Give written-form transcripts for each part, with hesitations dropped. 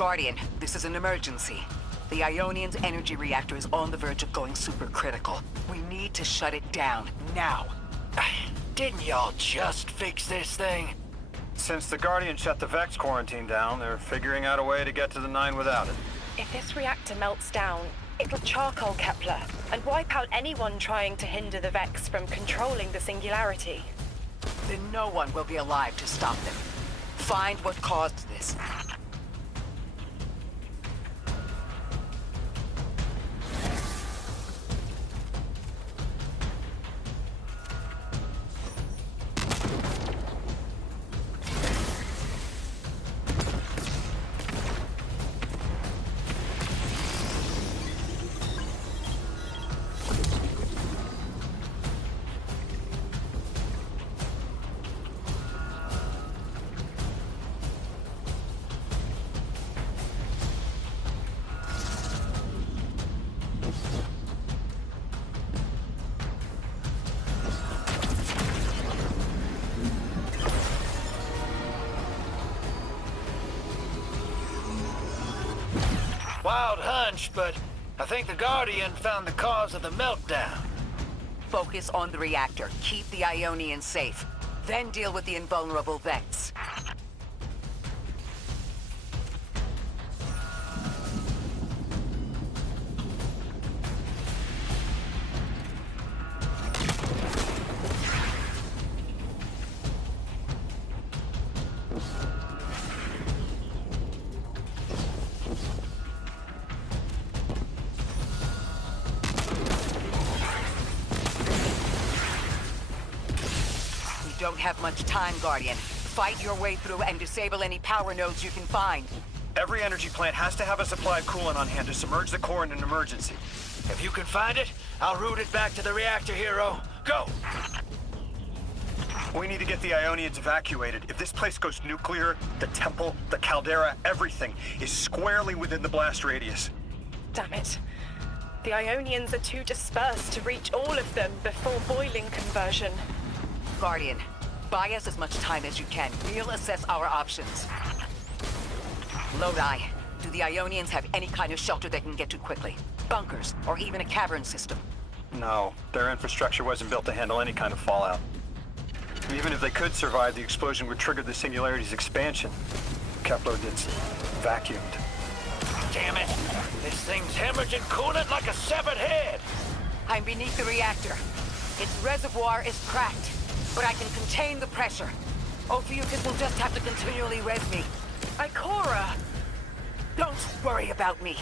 Guardian, this is an emergency. The Ionian's energy reactor is on the verge of going supercritical. We need to shut it down, now. Didn't y'all just fix this thing? Since the Guardian shut the Vex quarantine down, they're figuring out a way to get to the 9 without it. If this reactor melts down, it'll charcoal Kepler and wipe out anyone trying to hinder the Vex from controlling the Singularity. Then no one will be alive to stop them. Find what caused this. Wild hunch, but I think the Guardian found the cause of the meltdown. Focus on the reactor. Keep the Ionians safe. Then deal with the invulnerable Vex. Don't have much time, Guardian. Fight your way through and disable any power nodes you can find. Every energy plant has to have a supply of coolant on hand to submerge the core in an emergency. If you can find it, I'll route it back to the reactor, Hero. Go! We need to get the Ionians evacuated. If this place goes nuclear, the temple, the caldera, everything is squarely within the blast radius. Damn it. The Ionians are too dispersed to reach all of them before boiling conversion. Guardian, buy us as much time as you can. We'll assess our options. Lodi, do the Ionians have any kind of shelter they can get to quickly? Bunkers, or even a cavern system? No, their infrastructure wasn't built to handle any kind of fallout. Even if they could survive, the explosion would trigger the singularity's expansion. Kepler gets vacuumed. Damn it! This thing's hemorrhaging coolant like a severed head! I'm beneath the reactor. Its reservoir is cracked, but I can contain the pressure. Ophiuchus will just have to continually res me. Ikora! Don't worry about me.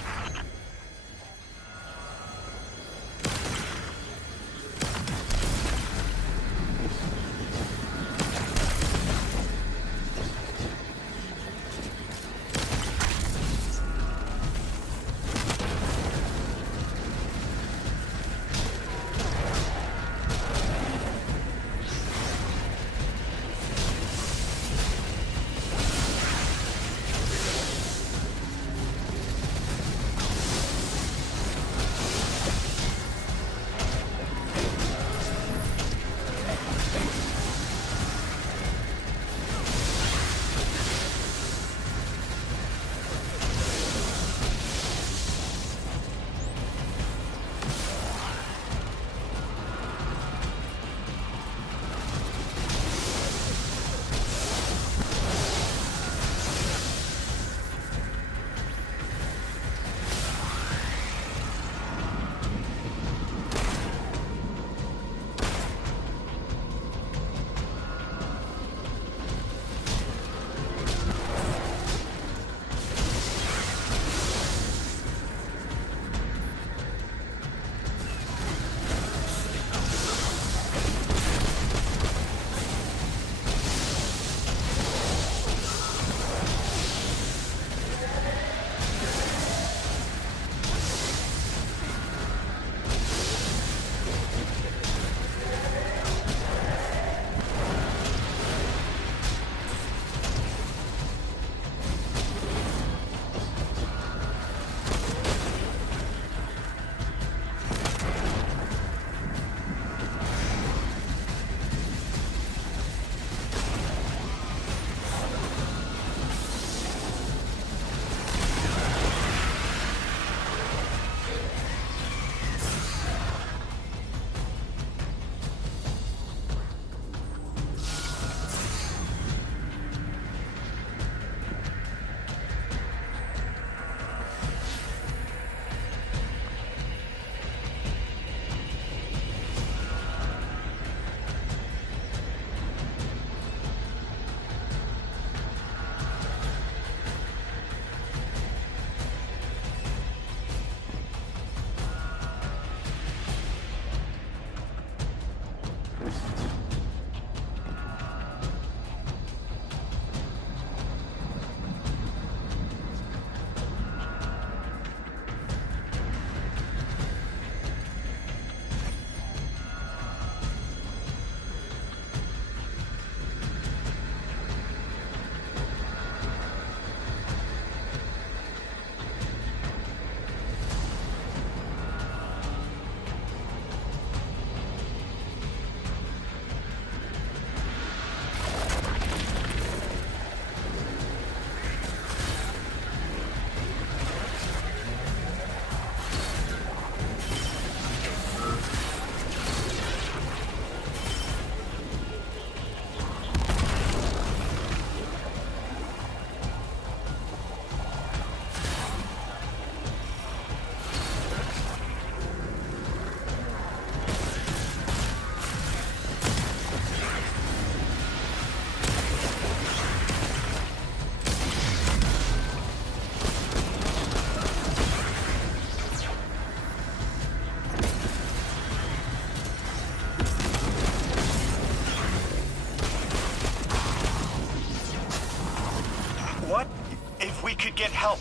if we could get help.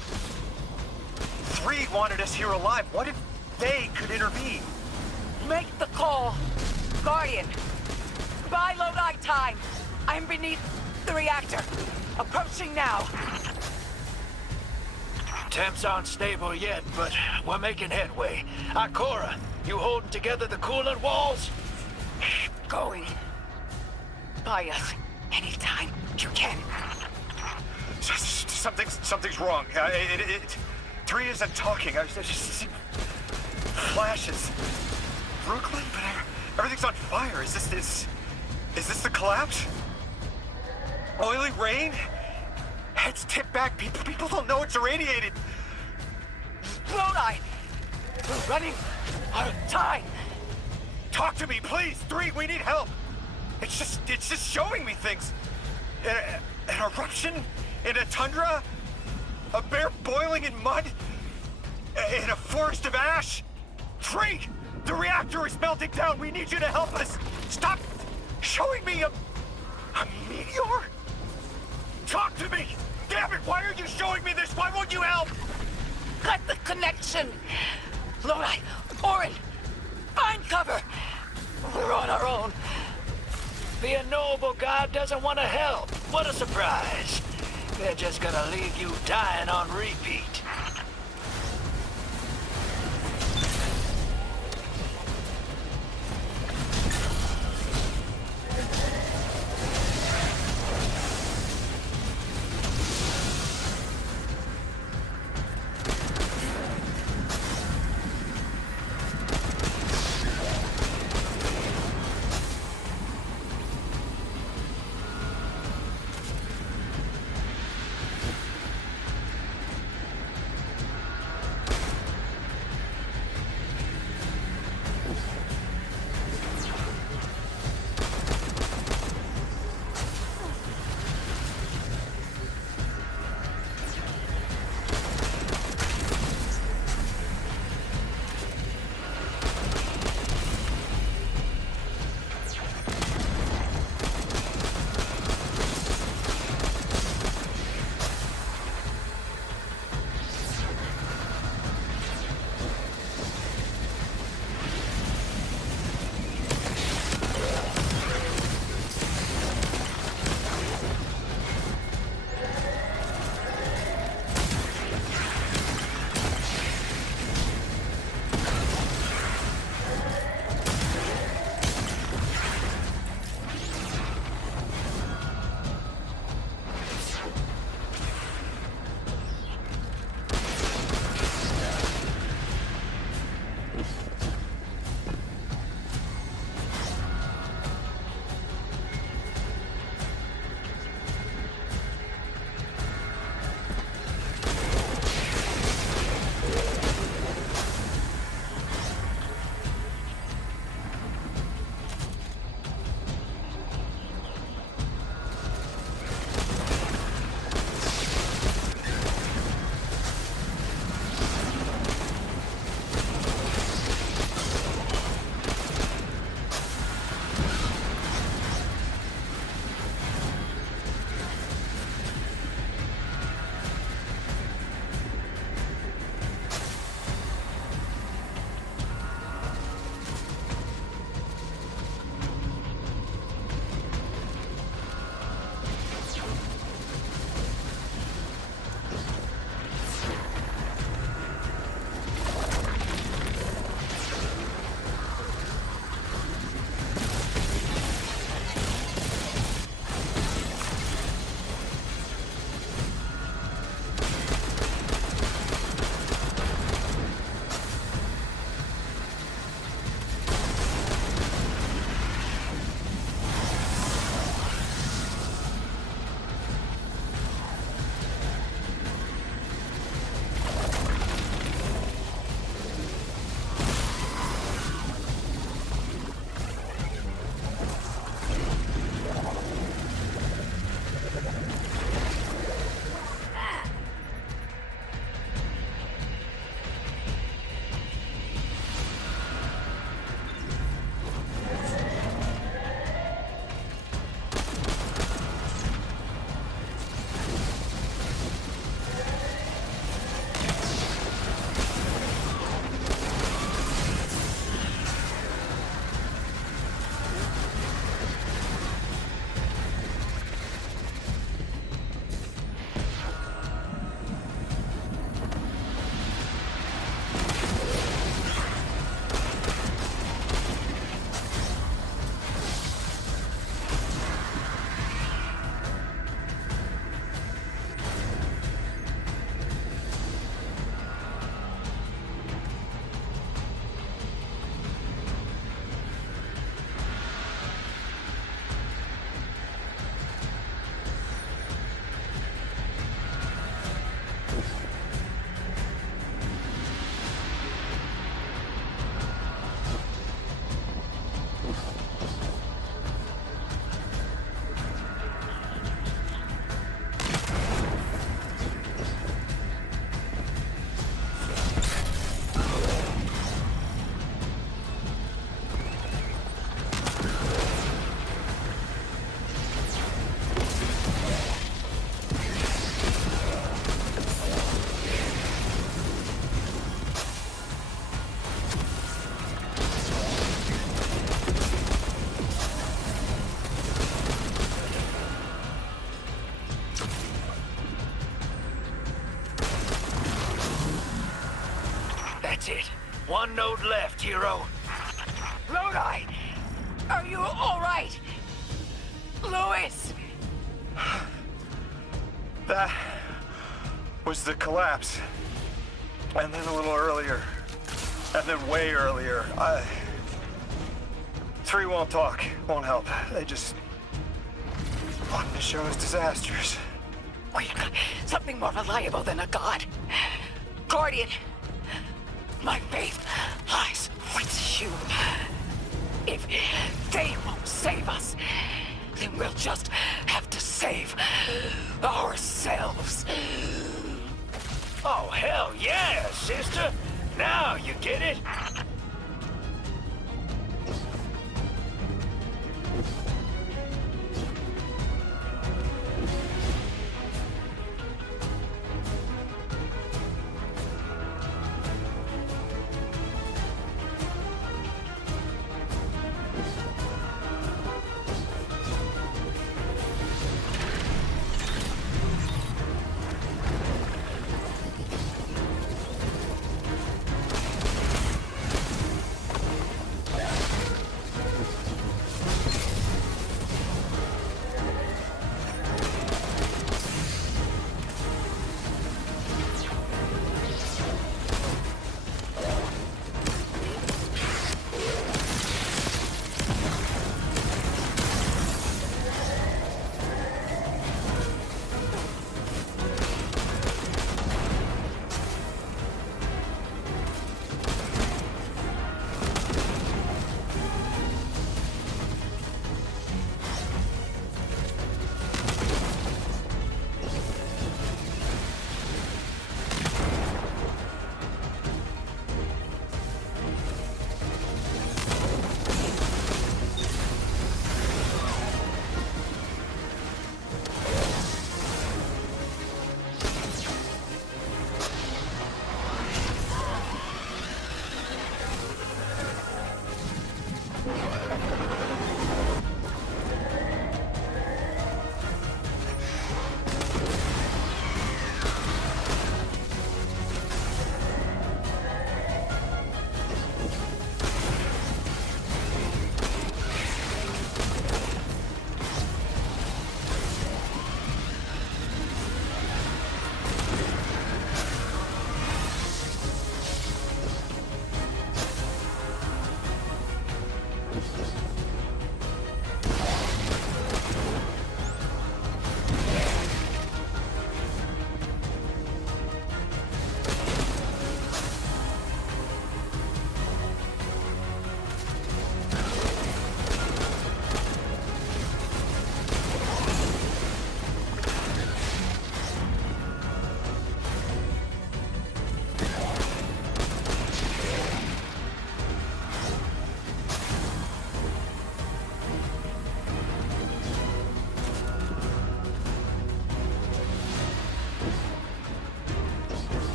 3 wanted us here alive. What if they could intervene? Make the call. Guardian. Buy Lodi time. I'm beneath the reactor. Approaching now. Temps aren't stable yet, but we're making headway. Ikora, you holding together the coolant walls? Going. Buy us anytime you can. Something's wrong. 3 isn't talking. I just see flashes. Brooklyn, but everything's on fire. Is this the collapse? Oily rain? Heads tipped back. People don't know it's irradiated. Lodi! We're running out of time. Talk to me, please. 3, we need help. It's just showing me things. An eruption in a tundra? A bear boiling in mud? In a forest of ash? 3! The reactor is melting down. We need you to help us. Stop showing me a meteor? Talk to me. Damn it, why are you showing me this? Why won't you help? Cut the connection. Lodi, Orin, find cover. We're on our own. The unknowable god doesn't want to help. What a surprise. They're just gonna leave you dying on repeat. That's it. One node left, hero. Lodi! Are you alright? Louis! That was the collapse. And then a little earlier. And then way earlier. 3 won't talk, won't help. They just wanted to show us disasters. We've got something more reliable than a god. Guardian, my faith lies with you. If they won't save us, then we'll just have to save ourselves. Oh, hell yeah, sister. Now you get it.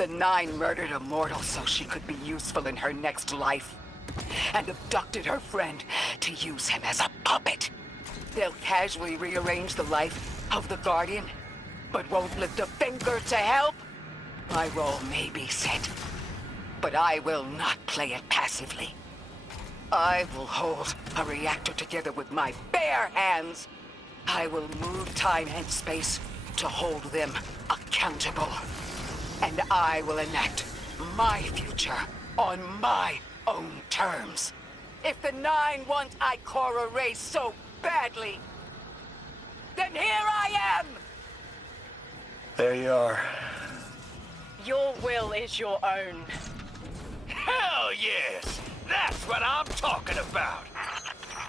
The Nine murdered a mortal so she could be useful in her next life, and abducted her friend to use him as a puppet. They'll casually rearrange the life of the Guardian, but won't lift a finger to help. My role may be set, but I will not play it passively. I will hold a reactor together with my bare hands. I will move time and space to hold them accountable. And I will enact my future on my own terms. If the Nine want Ikora erased so badly, then here I am! There you are. Your will is your own. Hell yes! That's what I'm talking about!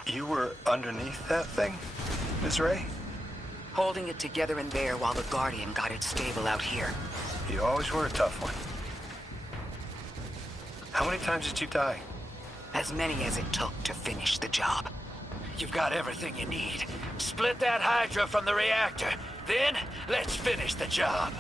You were underneath that thing, Ms. Ray? Holding it together in there while the Guardian got it stable out here. You always were a tough one. How many times did you die? As many as it took to finish the job. You've got everything you need. Split that Hydra from the reactor. Then, let's finish the job.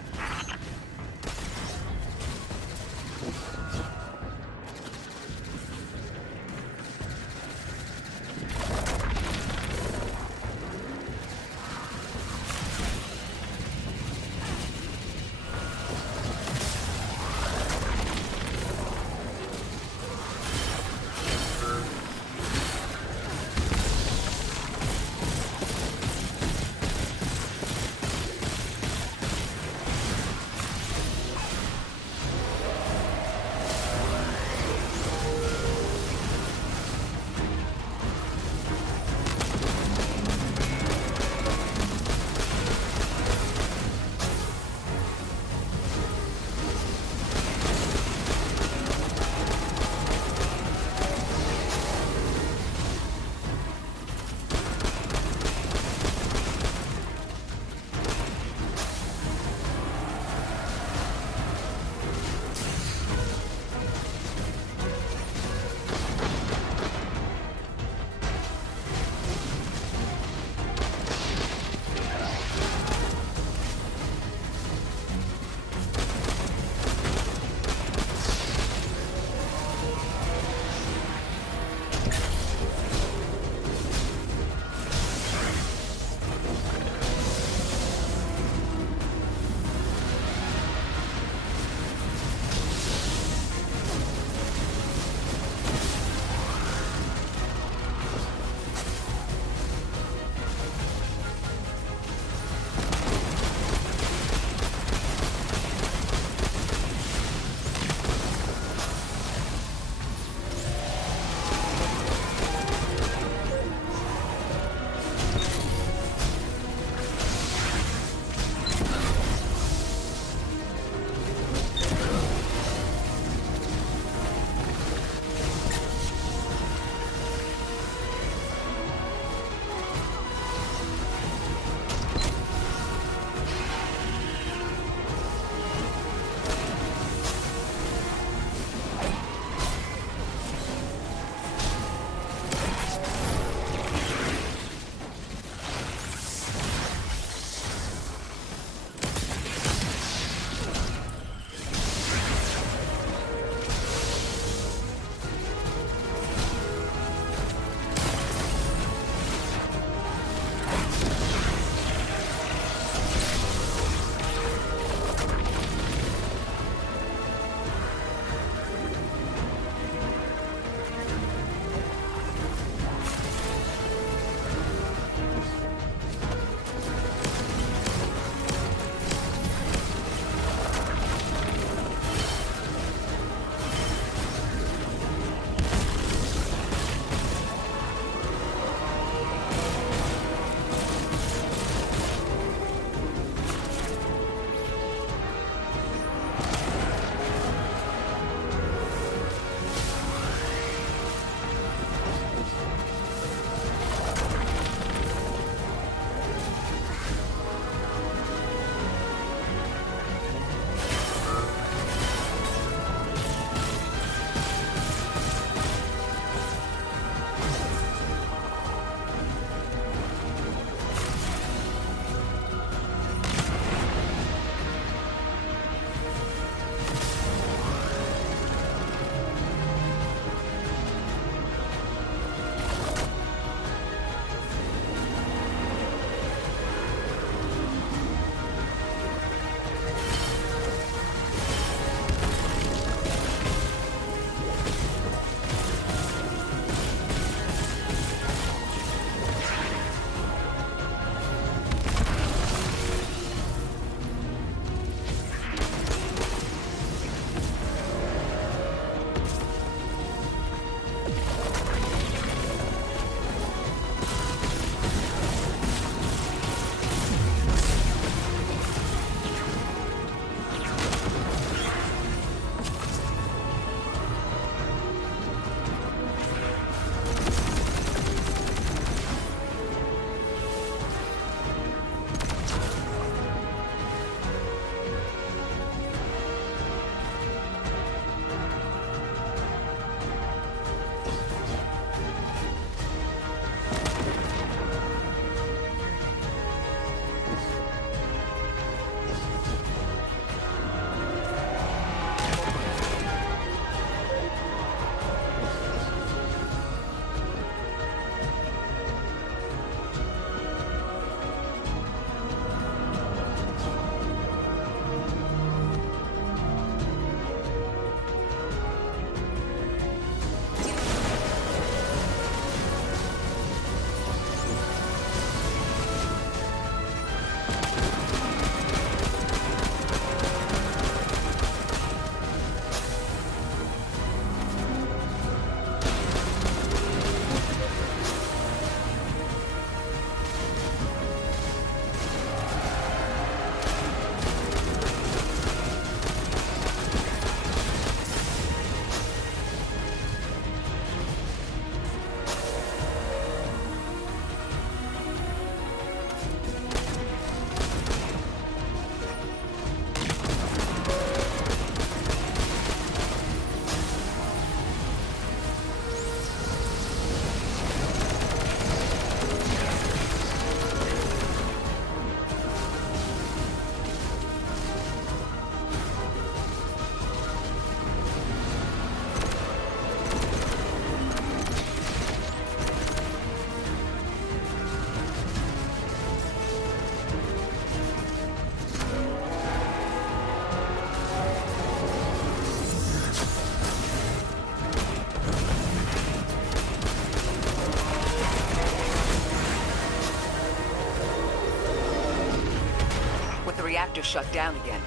reactor shut down again.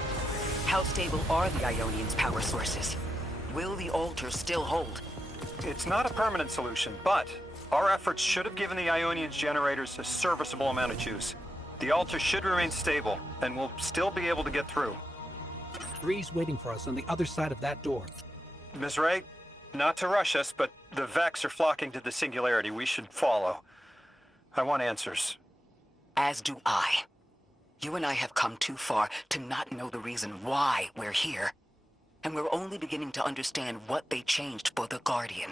How stable are the Ionians' power sources? Will the altar still hold? It's not a permanent solution, but our efforts should have given the Ionians generators a serviceable amount of juice. The altar should remain stable, and we'll still be able to get through. 3's waiting for us on the other side of that door. Ms. Ray, not to rush us, but the Vex are flocking to the Singularity. We should follow. I want answers. As do I. You and I have come too far to not know the reason why we're here. And we're only beginning to understand what they changed for the Guardian.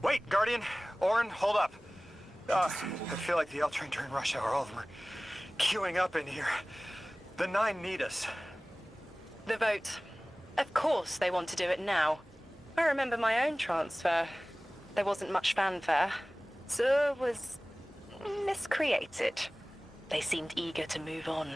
Wait, Guardian. Orin, hold up. I feel like the L train during rush hour. All of them are queuing up in here. The 9 need us. The vote. Of course they want to do it now. I remember my own transfer. There wasn't much fanfare. So it was miscreated. They seemed eager to move on.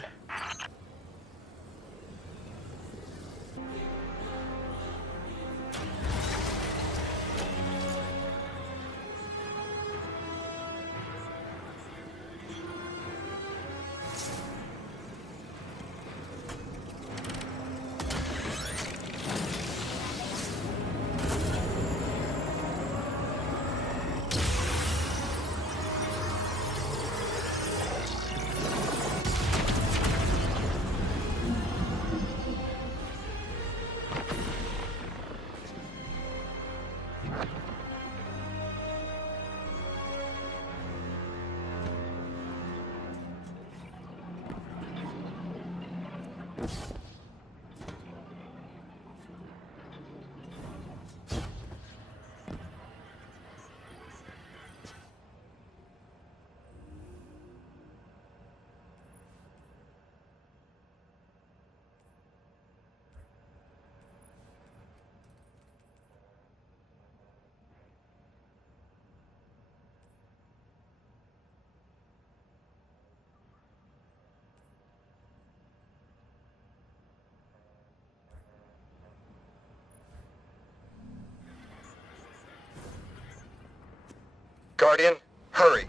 Guardian, hurry.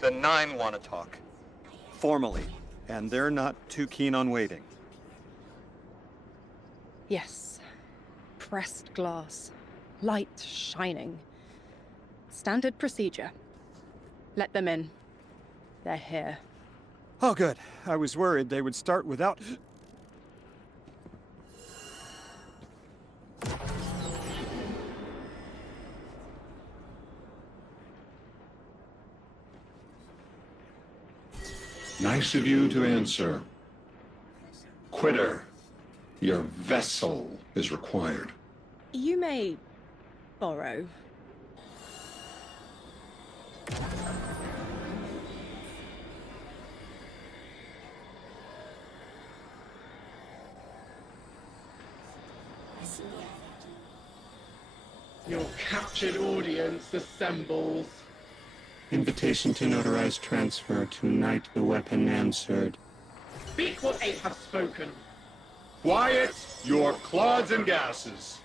The 9 want to talk. Formally, and they're not too keen on waiting. Yes. Pressed glass. Light shining. Standard procedure. Let them in. They're here. Oh, good. I was worried they would start without... Nice of you to answer. Quitter, your vessel is required. You may borrow. Your captured audience assembles. Invitation to notarize transfer. Tonight the weapon answered. Speak what 8 have spoken. Quiet your clods and gases.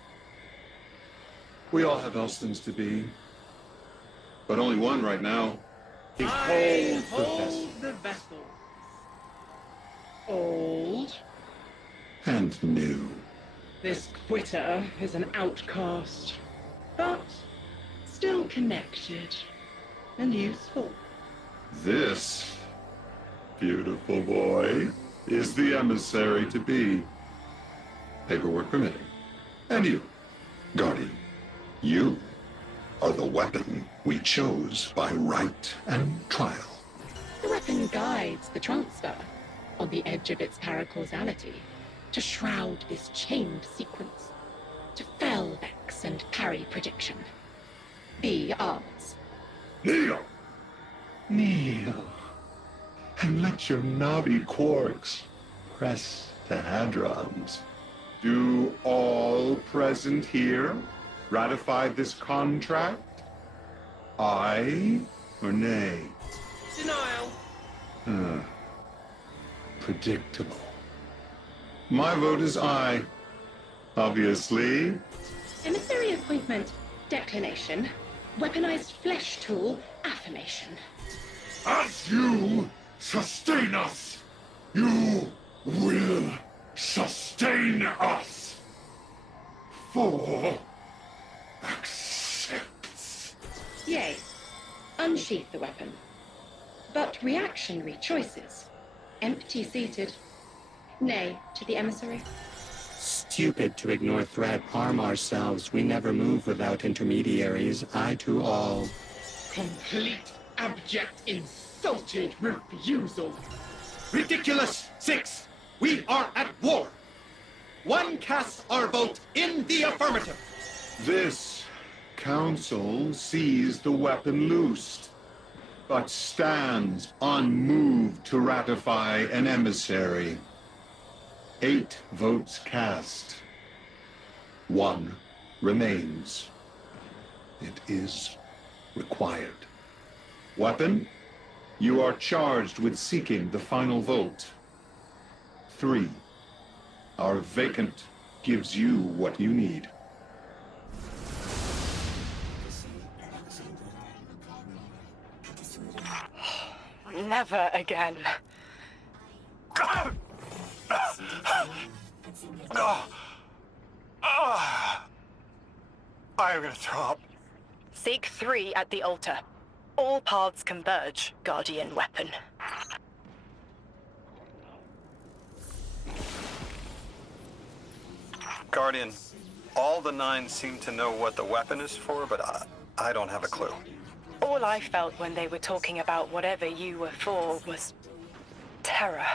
We all have Elstons to be, but only one right now. I hold the vessel. Old. And new. This quitter is an outcast, but still connected and useful. This beautiful boy is the emissary to be. Paperwork permitting. And you, Guardian, you are the weapon we chose by right and trial. The weapon guides the transfer on the edge of its paracausality to shroud this chained sequence, to fell Vex and parry prediction. Be ours. Kneel! Kneel. And let your knobby quarks press the hadrons. Do all present here ratify this contract? Aye or nay? Denial. Predictable. My vote is aye. Obviously. Emissary appointment, declination. Weaponized flesh tool, affirmation. As you sustain us, you will sustain us. 4 accepts. Yay. Unsheath the weapon. But reactionary choices. Empty-seated. Nay to the emissary. Stupid to ignore threat, arm ourselves. We never move without intermediaries. I to all. Complete, abject, insulted refusal. Ridiculous! 6! We are at war! One casts our vote in the affirmative. This council sees the weapon loosed, but stands unmoved to ratify an emissary. 8 votes cast. 1 remains. It is required. Weapon, you are charged with seeking the final vote. 3. Our vacant gives you what you need. Never again. I'm gonna throw up. Seek 3 at the altar. All paths converge, Guardian weapon. Guardian, all the 9 seem to know what the weapon is for, but I don't have a clue. All I felt when they were talking about whatever you were for was terror.